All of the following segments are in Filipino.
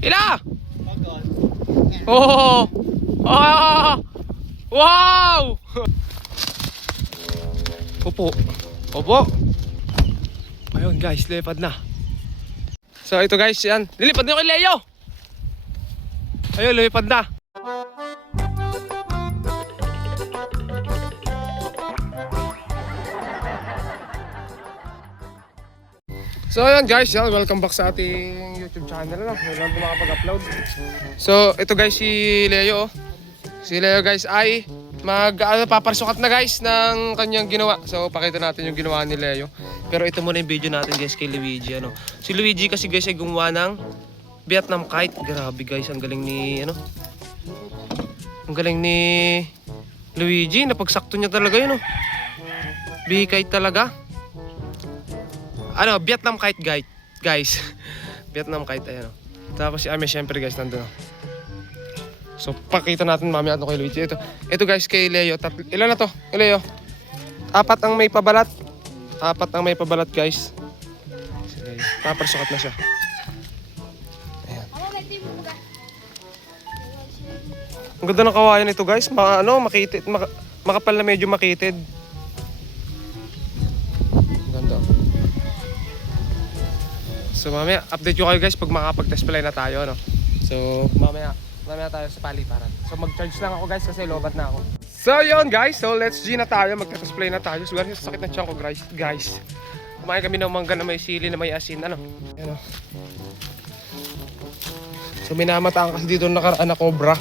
Ila! Oh! Oh! Wow! Opo. Opo. Ayun guys, lipad na. So ito guys, yan. Lilipad na yung kay Leo. Ayun, lumipad na. So ayan guys, yan, welcome back sa ating YouTube channel. Ngayon lang makapag-upload. So ito guys si Leo. Si Leo guys ay paparsukat na guys ng kanyang ginawa. So pakita natin yung ginawa ni Leo. Pero ito muna yung video natin guys kay Luigi. Si Luigi kasi guys ay gumawa ng Vietnam kite. Grabe guys, ang galing ni ang galing ni Luigi. Napagsakto niya talaga yun. Bihikite talaga. Vietnam kite guys. Vietnam kite, ayan. Tapos si Ame syempre guys nandun. So pakita natin mamaya ito kay Luigi. Ito guys kay Leo. Ilan na to? Leo? 4 ang may pabalat. 4 ang may pabalat guys. Paparsukat na siya. Ayan. Ang ganda ng kawayan ito guys. Makitid, makapal na medyo makitid. Ganda. So mamaya update ko kayo guys pag makapag-test play na tayo, no? So mamaya tayo sa paliparan. So mag-charge lang ako guys kasi lobat na ako. So yun guys, so let's G na tayo, mag-test play na tayo. Siguro sa sakit na tiyan ko guys. Kumain kami ng mangga na may sili na may asin, Ayan, So minamataan kasi dito nakaraan na cobra.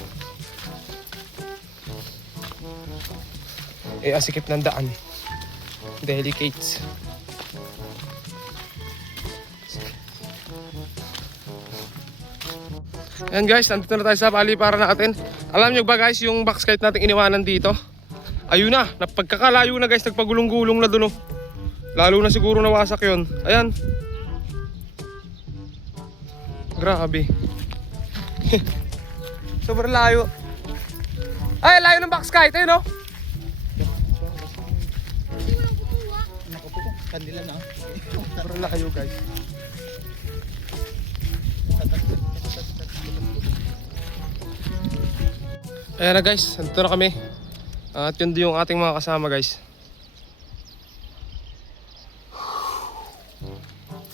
Asikip ng daan. Delicates. Ayan guys, nandito na tayo sa paliparan natin. Alam nyo ba guys, yung box kite natin iniwanan dito, ayun na, napagkakalayo na guys, nagpagulong-gulong na dun. Lalo na siguro nawasak yun. Ayan. Grabe. Sobrang layo. Ay, layo ng box kite, ayun o. Kandila na. Sobrang layo guys. Ayan na guys, nandito na kami. At yun din yung ating mga kasama guys.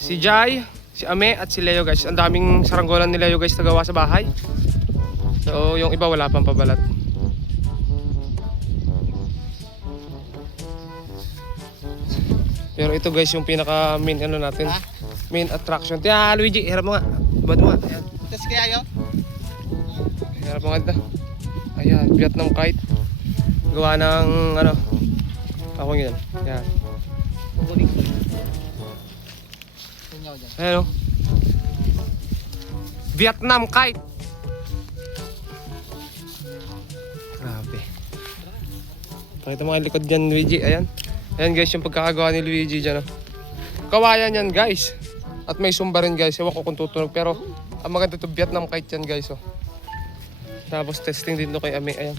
Si Jai, si Ame at si Leo guys. Ang daming saranggolan ni Leo guys na gawa sa bahay. So yung iba wala pang pabalat. Pero ito guys yung pinaka main natin. Main attraction. Tiya Luigi, harap mo nga. Bad mo nga. Ayan. Tapos kaya yun? Harap mo nga dito. Ayan, Vietnam kite. Gawa ng ako yun. Ayan. Ayan o. Vietnam kite. Grabe. Pakita mo ang likod dyan, Luigi. Ayan. Ayan guys, yung pagkakagawa ni Luigi dyan. Kawayan yan guys. At may sumba rin guys. Ewan ko kung tutunog. Pero ang maganda ito, Vietnam kite yan guys. Tapos testing din kay Ame. Ayan.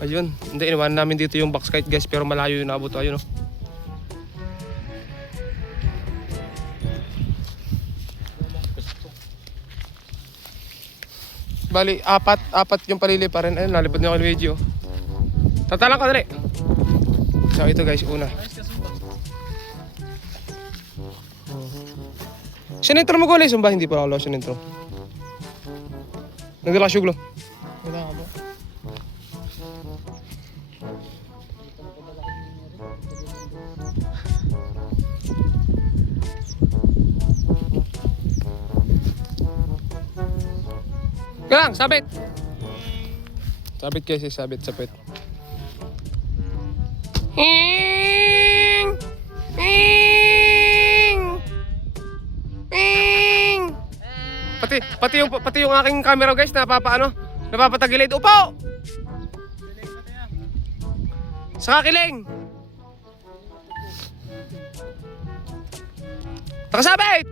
Ayun. Hindi, iniwan namin dito yung box kite guys. Pero malayo yung naabot. Ayun o. Bali, apat yung palilipa rin. Ayun, nalipad niyo kay Luigi o. Tatalang ka dali. So ito guys, una. Sinintro mo ko ulit. Sumba, hindi pa ako sinintro. Nagdala syuglo. Wala nga ba? Galang, sabit! Sabit kasi, sabit. Hing! Hing! Hing! Pati yung aking camera guys, napapatagilid. Upo! Sa kakiling! Nakasabit!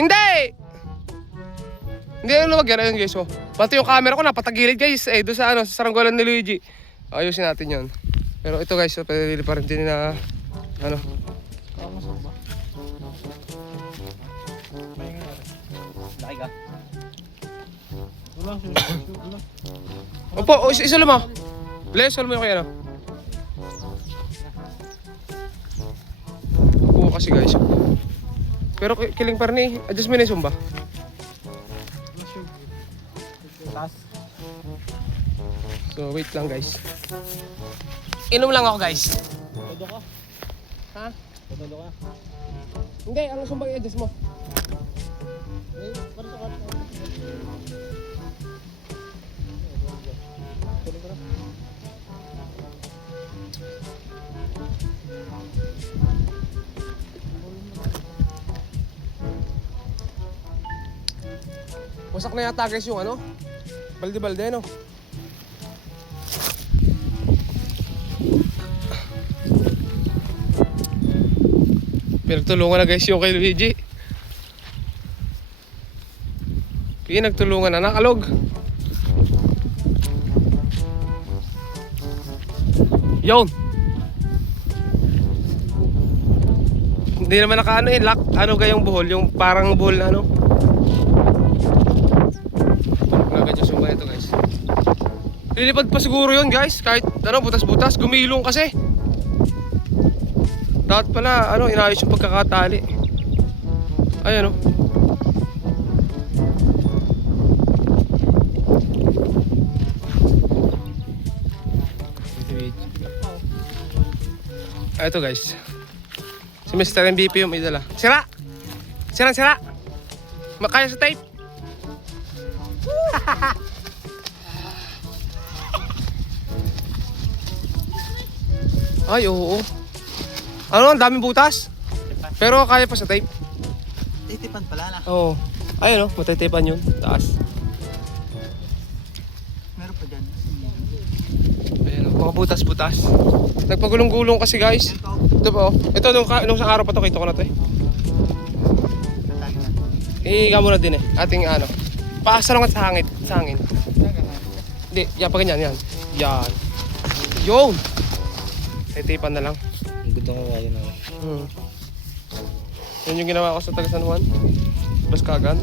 Hindi! Hindi luwag yan guys. Pati yung camera ko napatagilid guys. Doon sa saranggolan ni Luigi. Ayusin natin yun. Pero ito guys, pwede pa rin din na Laki ka. Wala. Opo, isalo mo. Bless, isalo mo yung kaya ano. Upo kasi guys. Upo. Pero kiling pa rin eh. Adjust mo na yung sumba. Taas. So wait lang guys. Inom lang ako guys. Todo ka. Ha? Todo ka. Hindi, ang sumba i-adjust mo. Eh, para sa kat. Wasak na yata guys yung ano. Balde-balde no. Pinagtulungan na guys yung kay Luigi. Pinagtulungan na nakalog. Yun. Hindi naman nakaano eh, lock. Ano gayong buhol? Yung parang buhol na ano. Agad yung sumba ito guys. Lilipad pa siguro yun guys. Kahit ano, butas-butas. Gumilong kasi. Dapat pala, ano, inayos yung pagkakatali. Ayan o. Ito guys. Si Mr. MVP yung may dala. Sira! Sira! Makaya sa tape. Ay, oo. Ano, ang daming butas. Pero kaya pa sa tape. Titipan pala na. Oo. Ayun o, matitipan yun. Taas. Meron pa dyan. Ayun o, mga butas-butas. Nagpagulong-gulong kasi guys. Ito pa o. Ito, nung sa araw pa to, kita ko na to eh. Iiga mo na din eh. Ating ano. Paasa lang at sa hangin. Sa hangin. Hindi, yan pa ganyan, yan. Yan. Yun! Titipan na lang. Ang gusto ko kaya na. Yun yung ginawa ko sa taga San Juan. Baskagan.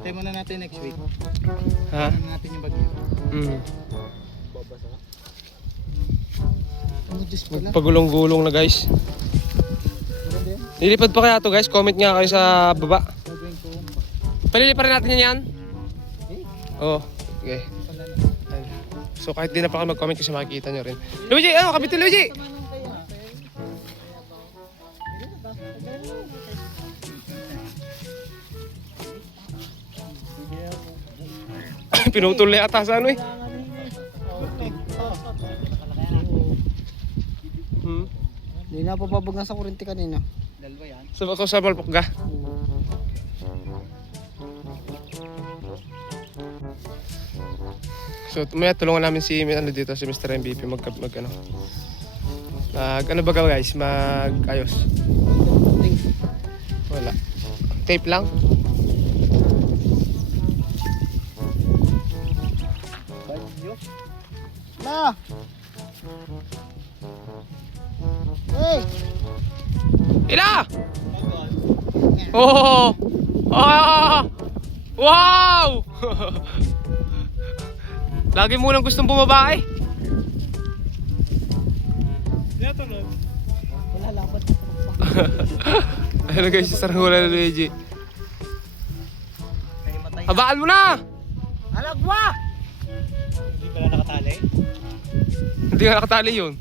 Tayo muna natin next week. Ha? Tayo natin yung bagyo. Babasa. Ano Diyos pala? Pagulong-gulong na guys. Maganda yan. Lilipad pa kaya to guys? Comment nga kayo sa baba. Gagawin ko. Paliliparin natin yan. Eh, Oo. Okay. pala na. Ayun. So kahit di na pa kayo mag-comment kasi makikita nyo rin. Luigi! Ano? Kapitin Luigi! Pinutol na yata sa ano eh. Hindi na papabag na sa kurinti kanina. Dalawa yan. So ako sa Balpokga. So tumaya tulungan namin si ano dito si Mr. MVP mag ano. Ano ba guys? Mag-ayos. Wala. Tape lang. Na! Hey! Ila! Oh! Ah! Wow! Lagi mo lang gustong bumaba eh. Wala lapat. Ayun na guys, sarang wala na Luigi. Matay. Habaan mo na! Alagwa! Hindi pala nakatali? Hindi nga nakatali yun.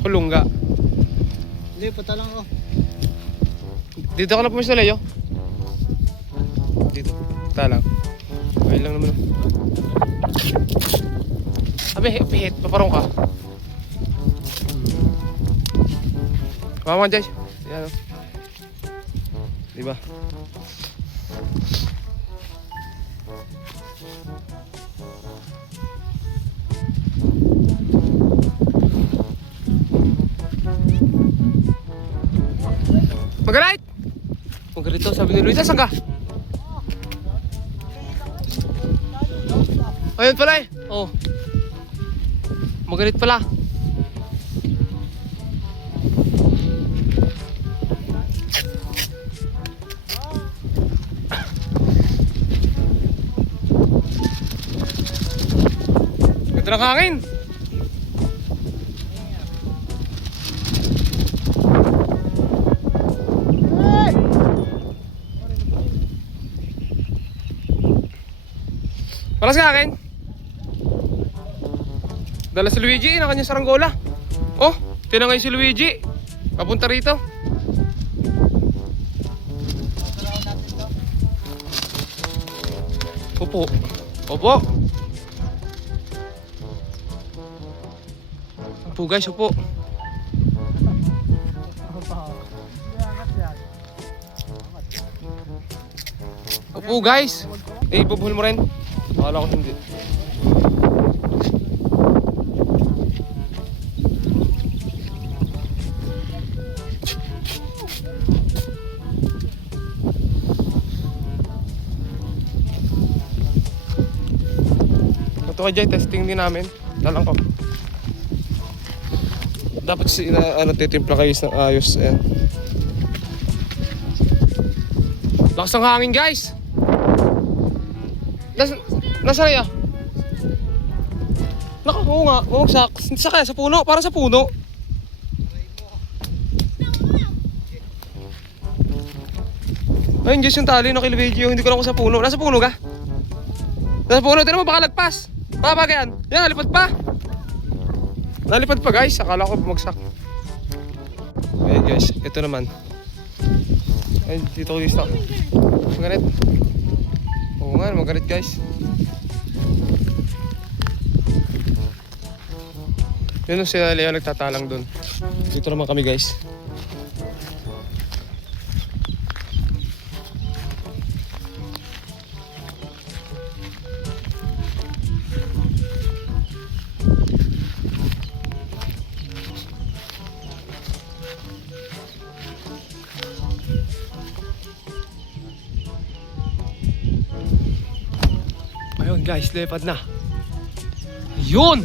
Kulungga. Hindi, pata lang ako. Dito ka na pumisto, Leo. Dito. Tala lang. Ayun lang naman. Abi, pihit. Paparong ka. Mama, Jay. Yan o. Diba? Mag-right! Kung ganito, sabi ni Luisa, saan ka? Ayun pala eh. Oh. Magalit pala. Ganda ng hangin. Palas ka akin. Dala si Luigi na kanyang saranggola. Oh, tinangay si Luigi. Papunta rito. Opo. Opo. Opo guys, opo. Opo guys. Eh, bubuhol mo rin. Akala ko hindi. Ito kay Jay, testing din namin. Dalang ko. Dapat titimpla kayo ng ayos. Ayan. Lakas ng hangin guys. Nasaan ya? Naka, oo nga, bumagsak. Sa kaya, sa puno, parang sa puno. Ayun, Diyos yung tali, nakilvideo. Hindi ko lang sa puno. Nasa puno ka? Nasa puno, tinan mo, baka lagpas. Baka yan. Yan, nalipad pa. Nalipad pa guys, akala ko bumagsak. Ayun guys, ito naman. Ayun, dito ko dito. Magalit. Oo nga, magalit guys. Yun si Leo nagtatalang dun. Dito naman kami guys. Ayun guys, lepad na. Yun!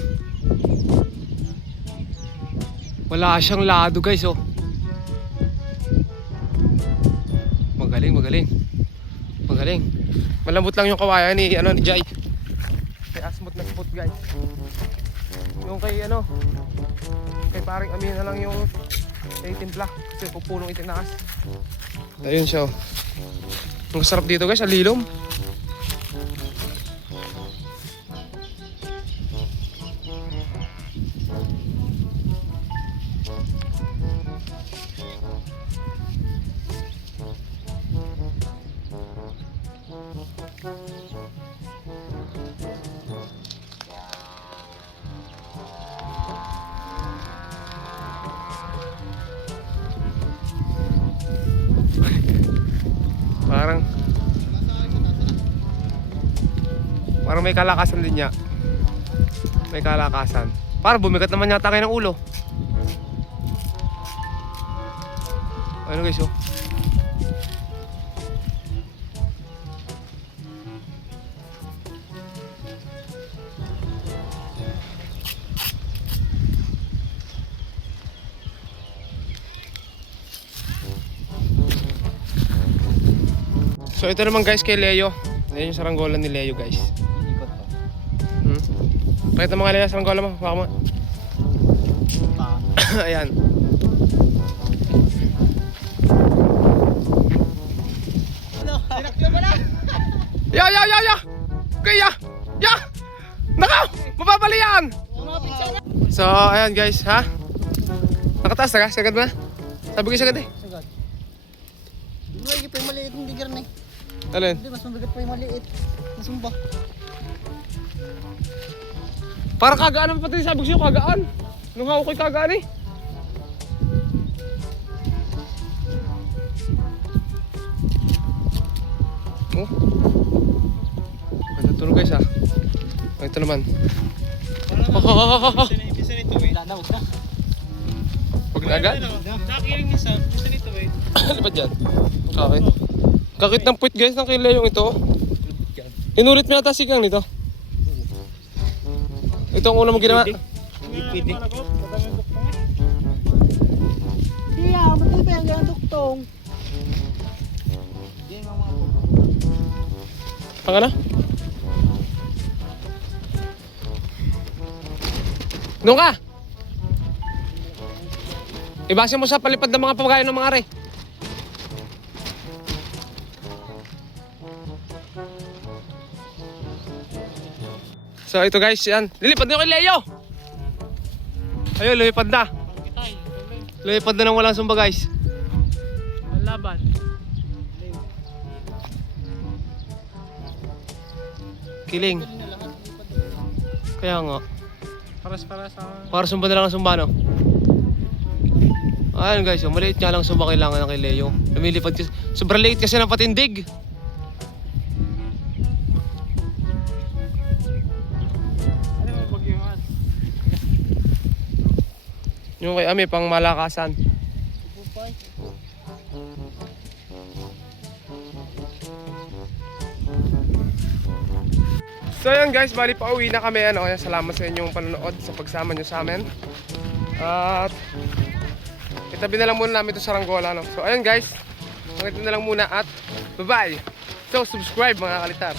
Wala siyang lado guys, oh. Magaling, magaling. Magaling. Malambot lang yung kawayan ni Jai. Kaya smooth na smooth guys. Yung kay kay paring Amin na lang yung timpla kasi pupulong itinaas. Ayun siya, oh. Ang sarap dito guys, alilom. Parang may kalakasan din niya. May kalakasan. Parang bumigat naman yata kayo ng ulo. Ano guys, oh. So ito naman guys kay Leo. Ayan yung saranggola ni Leo guys. Pakita mo nga Leo, saranggola mo. Baka mo. Ayan. Ya! Kaya! Ya! Nakaw! Mababali yan! So ayan guys, ha? Nakataas na ka? Sagad mo na? Sabi ko sagad eh. Sagad. Hindi pa yung maliit ng digger na eh. Alin? Hindi, mas mabigat pa yung maliit. Nasumba. Parang kagaan naman pati sabi ko sa'yo, kagaan. Nung hawak ko'y kagaan eh. Oh. Ganda tulog guys, ha. Ito naman. Pag na agad? Nakakiling isa, gusto nito eh. Ano ba dyan? Kakit. Kakit ng puwit guys ng kay Leong ito. Inulit mo yata sigang nito. Ito ang una mong ginawa. Hindi pwede. Iya, matay pa yan ang duktong. Yan ang mga Ang ano? Doon ka! Ibase mo sa palipad ng mga pagkain ng mga are. So ito guys, yan. Lilipad na kay Leo! Ayun, lumipad na. Lumipad na ng walang sumba guys. Ang laban. Kiling. Kaya nga. Paras-paras sa... Para sumba na lang ang sumba, no? Ayan guys, maliit nga lang sumba kailangan ng kay Leo. Lumilipad kasi. Sobrang liit kasi ng patindig. Ano mo bagyuhan? Yung kay Ami, pang malakasan. So yun guys, bali pa uwi na kami. Kaya salamat sa inyong panonood sa pagsama nyo sa amin. At itabi na lang muna namin ito sa Ranggola. So ayun guys, hanggang ito na lang muna at bye-bye. So subscribe mga kalitar.